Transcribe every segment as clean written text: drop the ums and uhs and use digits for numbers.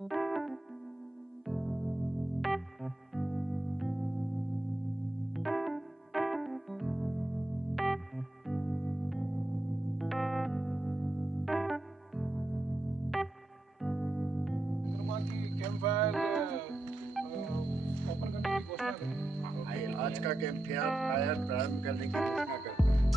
Camp fire open करने की घोषणा करें। आज का कैंप फायर प्रारंभ करने की घोषणा करते हैं।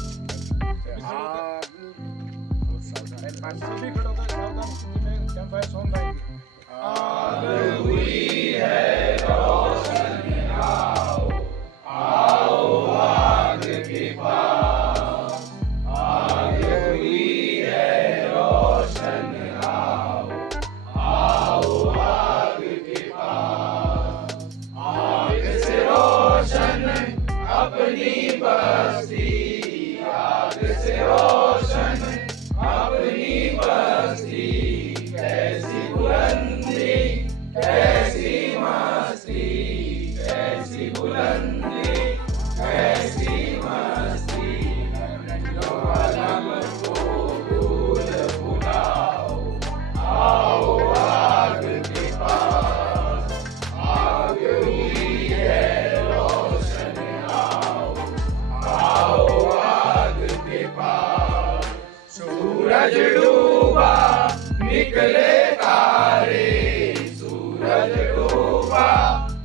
सभी खड़े होकर सावधान स्थिति में कैंप फायर सॉन्ग गाएंगे। आग हुई है रोशन आओ, आओ आग के पास। आग हुई है रोशन आओ, आओ आग के पास। आग से रोशन अपनी बस्ती, आग से रोशन अपनी बस्ती। कैसी बुलंदी, कैसी मस्ती, कैसी बुलंदी, कैसी मस्ती। जो अलम को फूल फुलाओ, आओ आग के पास। आग हुई है रोशन आओ, आओ आग के पास। सूरज डूबा निकले तारे, सूरज डूबा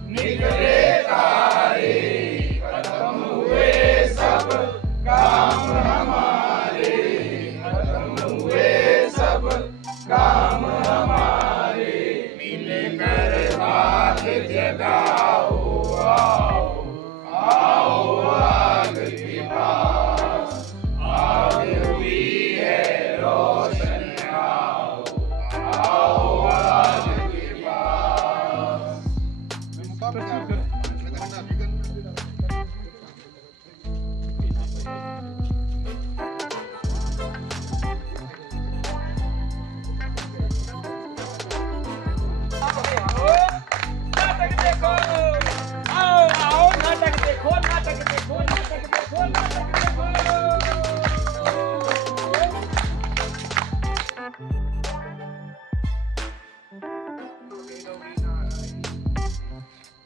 निकले तारे। खत्म हुए सब काम हमारे, खत्म हुए सब काम हमारे। मिलकर हाथ जगाओ, आओ, आओ आग के पास। आग हुई है रोशन आओ, आओ आग के पास। नाटक देखो, आओ आओ नाटक देखो, नाटक देखो, नाटक देखो, नाटक देखो।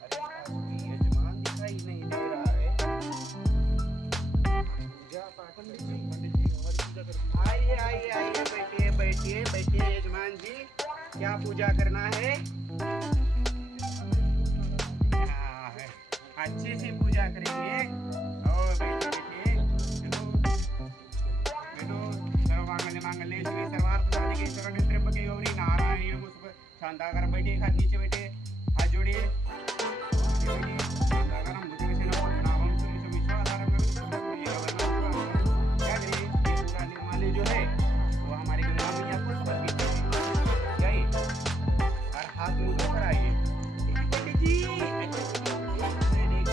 यजमान दिखाई नहीं दे रहा है। पूजा पाठ आइए आइए आइए, बैठिए बैठिए बैठिए यजमान जी, क्या पूजा करना है? अच्छे से पूजा करेंगे। और बैठिए बैठिए, बैठो। सर्वमांगल्य मांगल्ये शिवे सर्वार्थ साधिके शरण्ये त्र्यंबके गौरी नारायणी नमोस्तुते। शांताकार बैठिए, हाथ नीचे बैठिए, हाथ जोड़िए, बैठिए। शांताकारं भुजगशयनं पद्मनाभं सुरेशं विश्वाधारं गगनसदृशं मेघवर्णं। क्या करिए, ये पूरा निर्माल्य जो है वो हमारी गंगा मैया को समर्पित है। जाइए और हाथ मुंह धोकर आइए। पंडित जी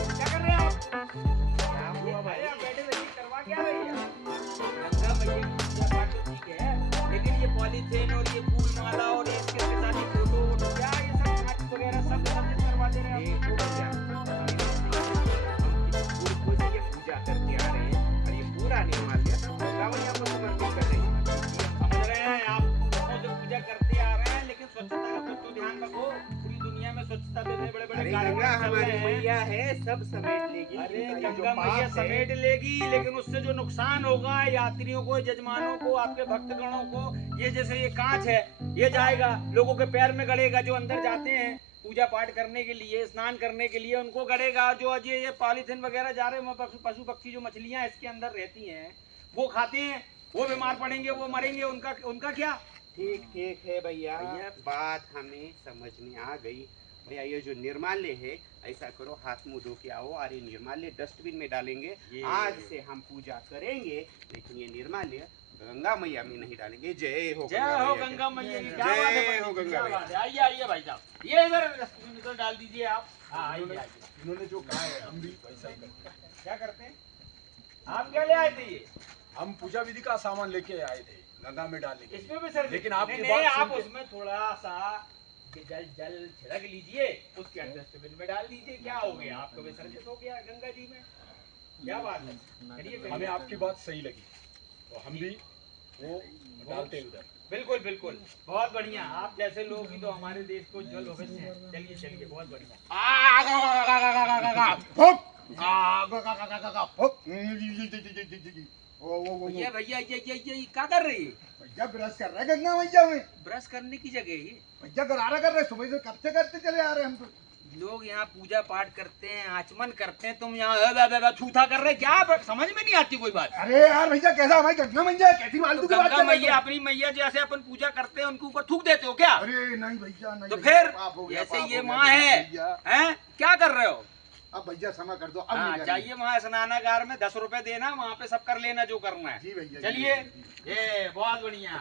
क्या कर रहे हैं आप? क्या हुआ भाई? आप बैठे रहिए, करवा क्या रही है? गंगा मैया की पूजा पाठ तो ठीक है, लेकिन ये पॉलीथीन और ये फूल माला और इसके साथ ये फोटो क्या ये सब नाच वगैरह सब करवा दे रहे हैं। ये पूजा करके आ रहे हैं और ये पूरा निर्माल्य गंगा मैया को समर्पित कर रहे हैं। समझ रहे हैं आप? जो पूजा करते आ रहे हैं, लेकिन स्वच्छता का कुछ तो ध्यान रखो। पूरी दुनिया में स्वच्छता पे बड़े बड़े गंगा हमारी मैया है, सब समेट लेगी। अरे गंगा मैया समेट लेगी, लेकिन उससे जो नुकसान होगा यात्रियों को, यजमानों को, आपके भक्तगणों को, ये जैसे ये कांच है ये जाएगा, लोगों के पैर में गड़ेगा। जो अंदर जाते हैं पूजा पाठ करने के लिए, स्नान करने के लिए, उनको गड़ेगा। जो अजय ये पॉलीथीन वगैरह जा रहे हैं, पशु पक्षी जो मछलियां इसके अंदर रहती हैं वो खाते हैं, वो बीमार पड़ेंगे, वो मरेंगे, उनका क्या? ठीक ठीक है भैया, बात हमें समझ में आ गई। भैया ये जो निर्माल्य है, ऐसा करो हाथ मुंह धो के आओ और ये निर्माल्य डस्टबिन में डालेंगे। आज से हम पूजा करेंगे, लेकिन ये निर्माल्य गंगा मैया में नहीं डालेंगे। जय हो गंगा मैया की। जय हो गंगा मैया। आइए आइए भाई साहब, ये इधर डस्टबिन में डाल दीजिए आप। हाँ आइए आइए। इन्होंने जो कहा है हम भी वैसा ही करते हैं। क्या करते हैं? आप क्या ले आए थे ये? हम पूजा विधि का सामान लेके आए थे गंगा में डालने के लिए। इसमें भी सर, लेकिन आपकी नहीं, बात आप सुन के- उसमें थोड़ा सा जल छिड़क लीजिए, उसके डस्टबिन में डाल दीजिए। क्या हो गया, आपका विसर्जित हो गया गंगा जी में। क्या बात है? करिए हमें आपकी बात सही लगी तो हम भी वो डालते हैं उधर। बिल्कुल बिल्कुल, बहुत बढ़िया। आप जैसे लोग ही तो हमारे देश को उज्जवल भविष्य है। चलिए चलिए, बहुत बढ़िया। भैया भैया ये क्या कर रही है? भैया ब्रश कर रहे गंगा मैया में। ब्रश करने की जगह है ये। भैया गरारा कर रहे, सुबह से कब से करते चले आ रहे हम तो। लोग यहाँ पूजा पाठ करते हैं, आचमन करते हैं, तुम यहाँ छूथा कर रहे, क्या समझ में नहीं आती कोई बात। अरे यार भैया कैसा हमारी गंगा मैया कैसी फालतू की बात गंगा कर रहे मैया हो? अपनी मैया जैसे अपन पूजा करते हैं उनके ऊपर थूक देते हो क्या? अरे नहीं भैया नहीं तो भैया, फिर पाप हो गया, जैसे पाप ये हो गया, माँ है, भैया। हैं क्या कर रहे हो? अब भैया क्षमा कर दो, अब हाँ, नहीं करेंगे। जाइए वहाँ स्नानागार में 10 रुपए देना, वहाँ पे सब कर लेना जो करना है। जी भैया, चलिए, जी ये बहुत बढ़िया।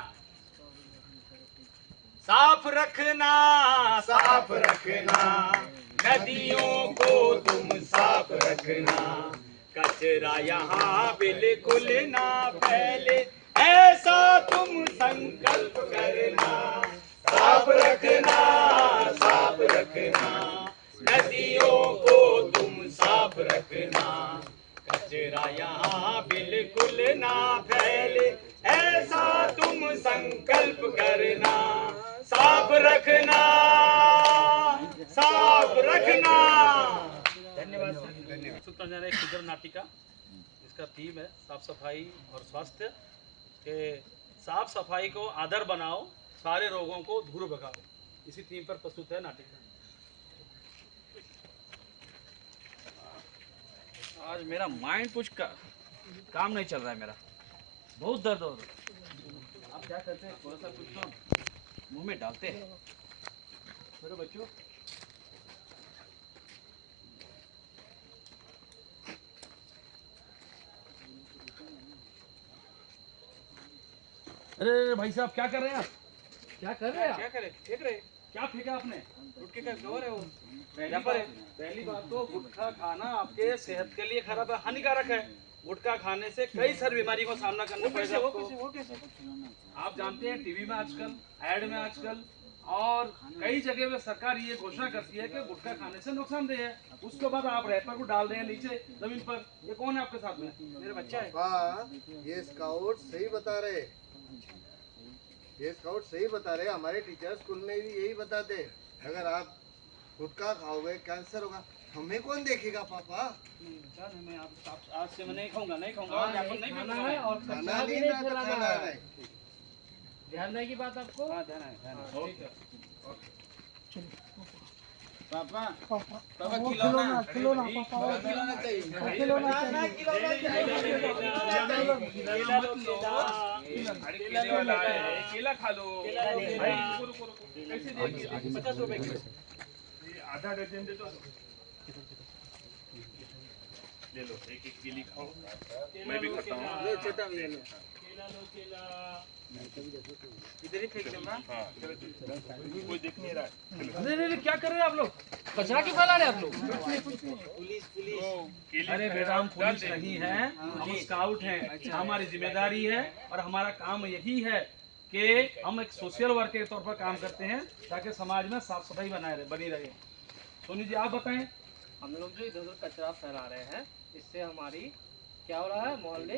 साफ रखना, साफ रखना, नदियों को तुम साफ रखना, कचरा यहाँ बिल्कुल ना फैले, ऐसा तुम संकल्प करना। साफ रखना, साफ रखना, नदियों को तुम साफ रखना, कचरा यहाँ बिल्कुल ना फैले, ऐसा तुम संकल्प करना। साफ रखना, साफ रखना। धन्यवाद सर। प्रस्तुत एक सुंदर नाटिका जिसका थीम है साफ सफाई और स्वास्थ्य के। साफ सफाई को आदर बनाओ, सारे रोगों को दूर भगाओ, इसी थीम पर प्रस्तुत है नाटिका। आज मेरा माइंड कुछ काम नहीं चल रहा है, मेरा बहुत दर्द हो रहा है। आप क्या करते हैं, थोड़ा सा कुछ तो मुंह में डालते हैं मेरे बच्चों। अरे भाई साहब, क्या कर रहे हैं आप? क्या कर रहे हैं आप? क्या करें, फेंक रहे? क्या फेंका आपने? गुटखे का कवर है वो। पहली बात तो गुटखा खाना आपके सेहत के लिए खराब है, हानिकारक है। गुटखा खाने से कई सारी बीमारी का सामना करना पड़ेगा आपको। आप जानते हैं टीवी में आजकल, ऐड में आजकल और कई जगह में सरकार ये घोषणा करती है कि गुटखा खाने से नुकसानदेह है। उसके बाद आप रैपर को डाल रहे हैं नीचे जमीन पर। ये कौन है आपके साथ में? मेरा बच्चा है। पापा, ये स्काउट सही बता रहे, ये स्काउट सही बता रहे। हमारे टीचर स्कूल में भी यही बताते, अगर आप गुटखा खाओगे कैंसर होगा। हमें कौन देखेगा पापा? मैं आज से मैं नहीं खाऊंगा, नहीं खाऊंगा। हाँ, नहीं नहीं खाऊंगा। खाना है और खाना कचरा भी नहीं नहीं ना तो फैलाना खाना है। नहीं। ध्यान रहेगी बात आपको। हाँ, ध्यान है, ध्यान है। ठीक है। पापा पापा खिलौना खिलौना पापा खिलाना चाहिए। खिलौना केला खा लो। भाई, रुको, रुको, रुको। कैसे देंगे? 50 रुपए की। आधा दर्जन दे दो। ले लो, एक एक केली खाओ। मैं भी खाता हूँ। ये छोटा भी है लो। केला लो, केला। इधर ही फेंक देना। हाँ, चलो, चलो। कोई देख नहीं रहा है। अरे अरे, क्या कर रहे हैं आप लोग? कचरा क्यों फैला रहे आप लोग? Police police. तो केली अरे बेटा, हम पुलिस नहीं हैं, हम स्काउट हैं। हमारी जिम्मेदारी है और हमारा काम यही है कि हम एक सोशल वर्क के तौर पर काम करते हैं ताकि समाज में साफ सफाई बनी रहे। सोनी जी, आप बताएं। हम लोग जो इधर उधर कचरा फैला रहे हैं, इससे हमारी क्या हो रहा है, मोहल्ले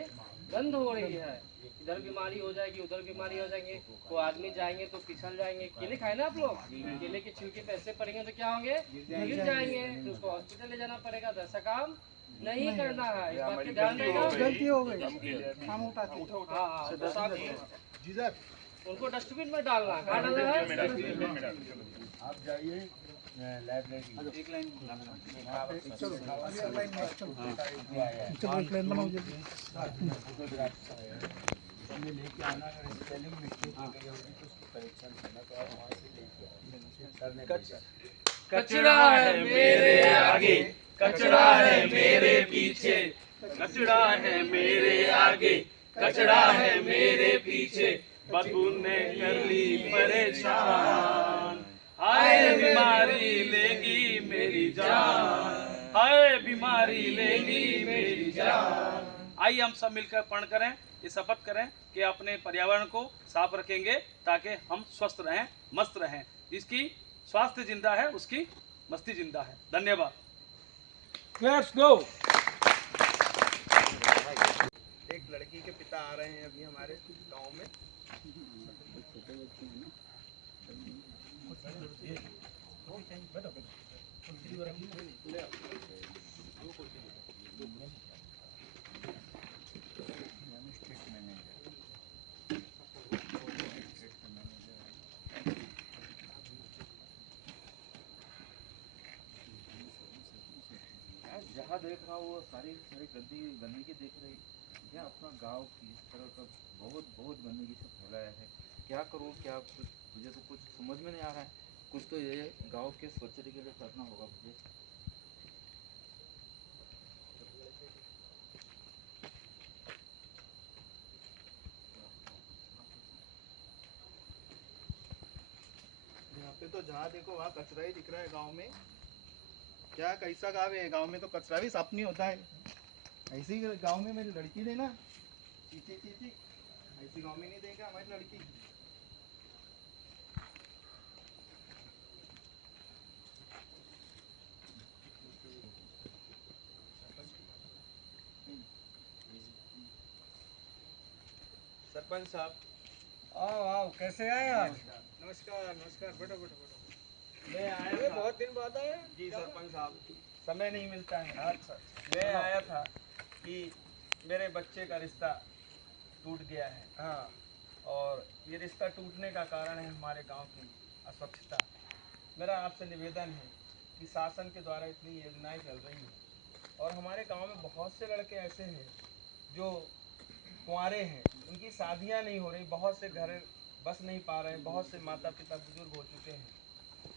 गंद हो रही है। इधर बीमारी हो जाएगी, उधर बीमारी हो जाएंगे। कोई आदमी जाएंगे तो फिसल जाएंगे। केले खाए ना आप लोग, केले के छिलके पैसे पड़ेंगे तो क्या होंगे, गिर जाएंगे, तो उसको हॉस्पिटल ले जाना पड़ेगा। तो ऐसा काम नहीं करना है, इस बात पे ध्यान रहेगा। गलती हो गई। हाँ हाँ, तो साफ जी सर, उनको डस्टबिन में डालना है। कहाँ डालना है? आप जाइए लाइब्रेरी। लेके आना, अगर स्पेलिंग मिस्टेक हो गई होगी तो उसको करेक्शन करना, तो आप वहाँ से लेके आइए। सर ने भेजा। कचरा है मेरे आगे, कचरा है मेरे पीछे, कचरा है मेरे आगे, कचरा है मेरे पीछे, बदबू ने कर ली परेशान। हाय बीमारी लेगी मेरी जान, हाय बीमारी लेगी मेरी जान। आइए हम सब मिलकर प्रण करें, ये शपथ करें कि अपने पर्यावरण को साफ रखेंगे ताकि हम स्वस्थ रहें, मस्त रहें। जिसकी स्वास्थ्य जिंदा है उसकी मस्ती जिंदा है। धन्यवाद। Let's go. एक लड़की के पिता आ रहे हैं अभी हमारे गांव में। जहाँ देख रहा हूँ वो सारी सारी गंदगी देख रही है। अपना गांव की इस तरह का बहुत बहुत गंदगी से फैलाया है। क्या करूँ क्या कुछ मुझे तो कुछ समझ में नहीं आ रहा है। कुछ तो ये गांव के स्वच्छता के लिए करना होगा मुझे। यहाँ पे तो जहाँ देखो वहाँ कचरा ही दिख रहा है गांव में। क्या कैसा गाँव है, गांव में तो कचरा भी साफ नहीं होता है। ऐसी गांव में मेरी लड़की ने ना चीची चीची, ऐसी गांव में नहीं देगा हमारी लड़की। सरपंच साहब, आओ आओ, कैसे आए आज? नमस्कार नमस्कार, बैठो बैठो बैठो। मैं आया अरे था। बहुत दिन बाद आए। जी क्या सरपंच साहब, समय नहीं मिलता है। अच्छा मैं आया था कि मेरे बच्चे का रिश्ता टूट गया है। हाँ, और ये रिश्ता टूटने का कारण है हमारे गांव की अस्वच्छता। मेरा आपसे निवेदन है कि शासन के द्वारा इतनी योजनाएं चल रही हैं और हमारे गांव में बहुत से लड़के ऐसे हैं जो कुंवारे हैं, उनकी शादियां नहीं हो रही, बहुत से घर बस नहीं पा रहे हैं, बहुत से माता पिता बुजुर्ग हो चुके हैं।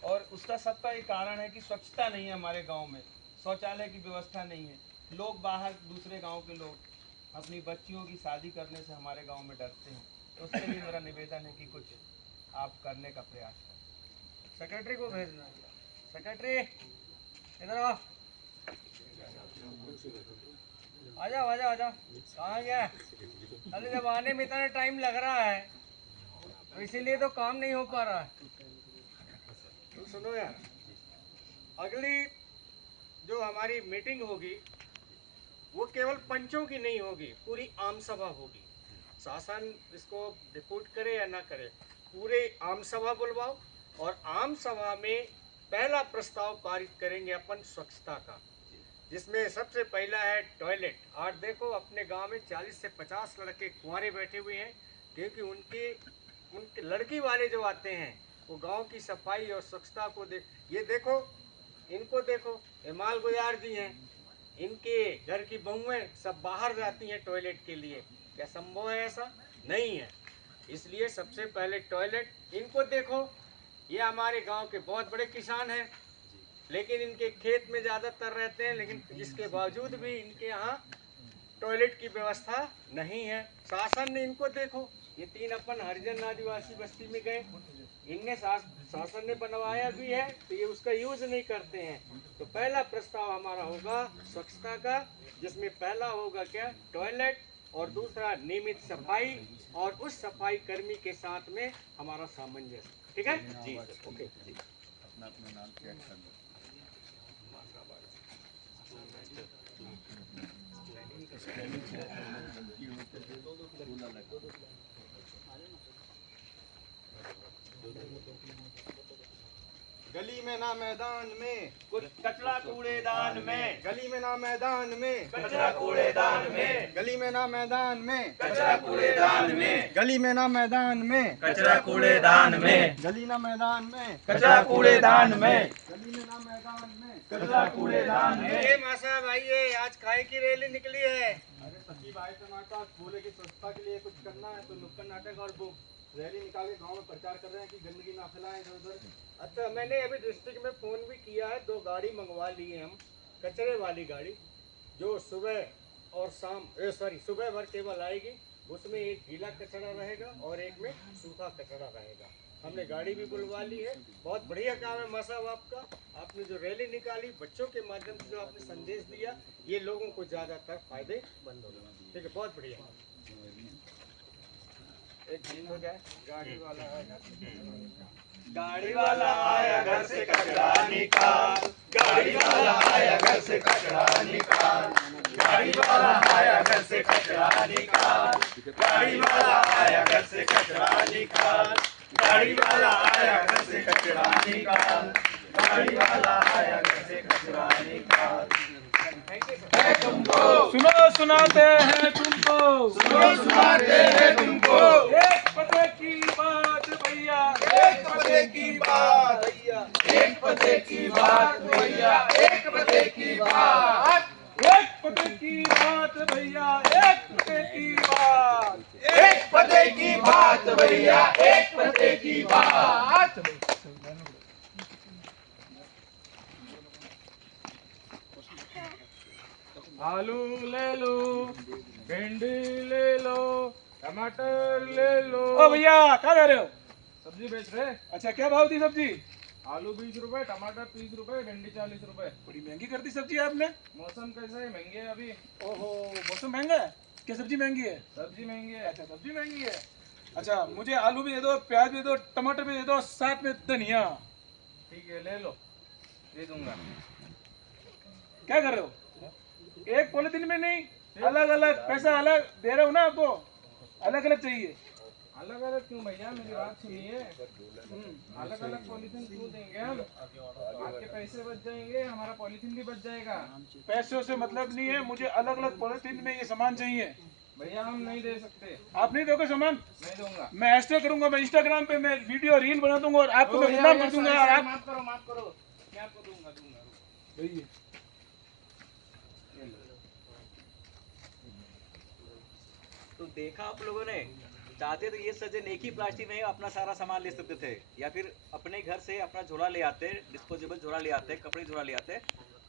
और उसका सबका एक कारण है कि स्वच्छता नहीं है हमारे गांव में, शौचालय की व्यवस्था नहीं है। लोग बाहर दूसरे गांव के लोग अपनी बच्चियों की शादी करने से हमारे गांव में डरते हैं। तो उसके लिए मेरा निवेदन है कि कुछ आप करने का प्रयास करें। सेक्रेटरी को भेजना है। सेक्रेटरी इधर आओ। आ जाओ आ जाओ आ जाओ। कहाँ गया? अरे जब आने में इतना टाइम लग रहा है तो इसीलिए तो काम नहीं हो पा रहा है। तो सुनो यार, अगली जो हमारी मीटिंग होगी वो केवल पंचों की नहीं होगी, पूरी आम सभा होगी। शासन इसको रिपोर्ट करे या ना करे, पूरे आम सभा बुलवाओ और आम सभा में पहला प्रस्ताव पारित करेंगे अपन स्वच्छता का, जिसमें सबसे पहला है टॉयलेट। आज देखो अपने गांव में 40 से 50 लड़के कुंवारे बैठे हुए हैं, क्योंकि उनके लड़की वाले जो आते हैं वो गांव की सफाई और स्वच्छता को ये देखो, इनको देखो, हिमाल गुजार जी हैं, इनके घर की बहुएं सब बाहर जाती हैं टॉयलेट के लिए। क्या संभव है? ऐसा नहीं है। इसलिए सबसे पहले टॉयलेट। इनको देखो, ये हमारे गांव के बहुत बड़े किसान हैं, लेकिन इनके खेत में ज़्यादातर रहते हैं, लेकिन इसके बावजूद भी इनके यहाँ टॉयलेट की व्यवस्था नहीं है। शासन ने इनको देखो, ये 3 अपन हरिजन आदिवासी बस्ती में गए, इनने शासन ने बनवाया भी है तो ये उसका यूज नहीं करते हैं। तो पहला प्रस्ताव हमारा होगा स्वच्छता का, जिसमें पहला होगा क्या? टॉयलेट, और दूसरा नियमित सफाई, और उस सफाई कर्मी के साथ में हमारा सामंजस्य। ठीक है जी सर, ओके जी। अपना अपना नाम चेक कर लो। गली में ना मैदान में कुछ कचरा कूड़ेदान में, गली में ना मैदान में कचरा कूड़ेदान में, गली में ना मैदान में कचरा कूड़ेदान में, गली में ना मैदान में कचरा कूड़ेदान में, गली ना मैदान में कचरा कूड़ेदान में, गली में ना मैदान में कचरा कूड़ेदान में। ये मासा भाई, ये आज खाए की रैली निकली है। अरे सचिव आए थे हमारे पास, बोले कि स्वच्छता के लिए कुछ करना है, तो नुक्कड़ नाटक और वो रैली निकाले, गांव में प्रचार कर रहे हैं कि गंदगी ना फैलाएं इधर उधर। अच्छा, मैंने अभी डिस्ट्रिक्ट में फोन भी किया है, 2 गाड़ी मंगवा ली है हम, कचरे वाली गाड़ी, जो सुबह और शाम सुबह भर केवल आएगी। उसमें एक गीला कचरा रहेगा और एक में सूखा कचरा रहेगा। हमने गाड़ी भी बुलवा ली है। बहुत बढ़िया काम है मासाब आपका। आपने जो रैली निकाली, बच्चों के माध्यम से जो आपने संदेश दिया, ये लोगों को ज़्यादातर फायदेमंद होगा। ठीक है, बहुत बढ़िया। एक गीत हो जाए। गाड़ी वाला आया, गाड़ी वाला आया घर से कचरा निकाल, गाड़ी वाला आया घर से कचरा निकाल, गाड़ी वाला आया घर से कचरा निकाल, गाड़ी वाला आया घर से कचरा निकाल, गाड़ी वाला आया घर से कचरा निकाल, गाड़ी वाला आया घर से कचरा निकाल। सुनो सुनाते हैं तुमको, सुनो सुनाते हैं तुमको, एक पते की बात भैया, एक पते की बात भैया, एक पते की बात भैया, एक पते की बात, एक पते की बात भैया, एक पते की बात, एक पते की बात भैया, एक पते की बात। आलू ले लो, भिंडी ले लो, टमाटर ले लो। ओ भैया क्या कर रहे हो? सब्जी बेच रहे। अच्छा क्या भाव दी सब्जी? आलू 20 रुपए, टमाटर 30 रुपए, भिंडी 40 रुपए। बड़ी महंगी कर दी सब्जी आपने। मौसम कैसा है? महंगे है अभी। ओहो मौसम महंगा है, क्या सब्जी महंगी है? सब्जी महंगी है। अच्छा सब्जी महंगी है। अच्छा मुझे आलू भी दे दो, प्याज भी दे दो, टमाटर भी दे दो, साथ में धनिया। ठीक है ले लो, दे दूंगा। क्या कर रहे हो? एक पॉलिथीन में नहीं, अलग अलग पैसा अलग दे रहे हो ना आपको, अलग अलग चाहिए। अलग अलग क्यों भैया, मेरी बात सुनिए। अलग अलग पॉलिथीन क्यों देंगे हम? आपके पैसे बच जाएंगे, हमारा पॉलिथीन भी बच जाएगा। पैसों से मतलब नहीं है, मुझे अलग अलग पॉलिथीन में ये सामान चाहिए। भैया हम नहीं दे सकते। आप नहीं दोगे सामान? नहीं दूंगा। मैं ऐसे करूंगा, मैं इंस्टाग्राम पे मैं वीडियो रील बना दूंगा और आपको मैं इनाम कर दूंगा। आप माफ करो, माफ करो, मैं आपको दूंगा। तो देखा आप लोगों ने, चाहते तो ये सज्जन एक ही प्लास्टिक में अपना सारा सामान ले सकते थे, या फिर अपने घर से अपना झोला ले आते, डिस्पोजेबल झोला ले आते, कपड़े झोला ले आते,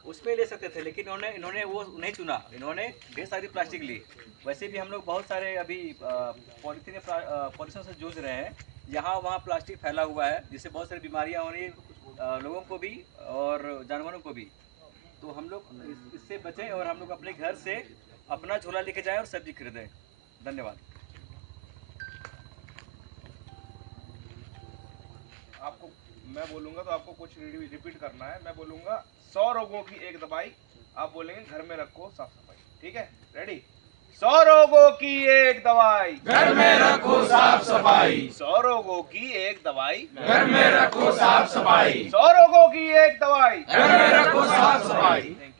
उसमें ले सकते थे। लेकिन इन्होंने वो नहीं चुना, इन्होंने ढेर सारी प्लास्टिक ली। वैसे भी हम लोग बहुत सारे अभी पॉल्यूशन से जूझ रहे हैं, यहाँ वहाँ प्लास्टिक फैला हुआ है, जिससे बहुत सारी बीमारियाँ हो रही है लोगों को भी और जानवरों को भी। तो हम लोग इससे बचें और हम लोग अपने घर से अपना झोला लेके जाएं और सब्जी खरीदें। धन्यवाद। आपको मैं बोलूंगा तो आपको कुछ रिपीट करना है। मैं बोलूंगा 100 रोगों की एक दवाई, आप बोलेंगे घर में रखो साफ सफाई। ठीक है, रेडी? 100 रोगों की एक दवाई, घर में रखो साफ सफाई, 100 रोगों की एक दवाई, घर में रखो साफ सफाई, 100 रोगों की एक दवाई, घर में रखो साफ सफाई। Thank you.